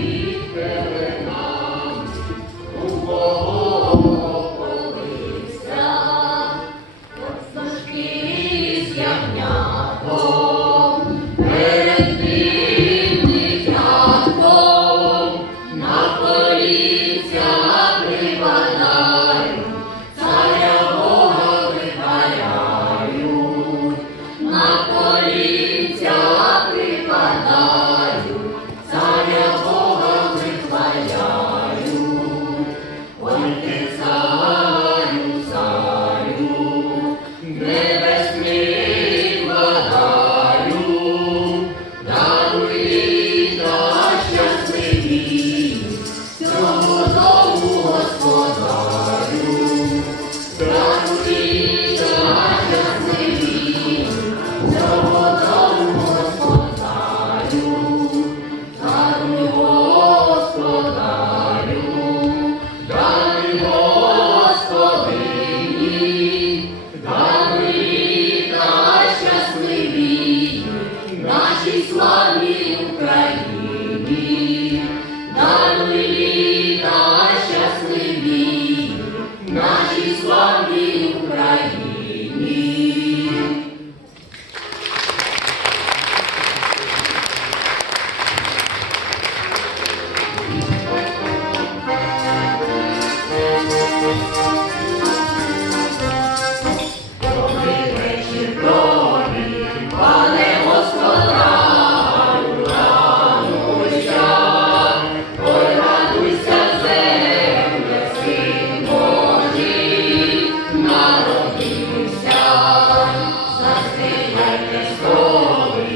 you.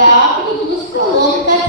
da África dos Colômbia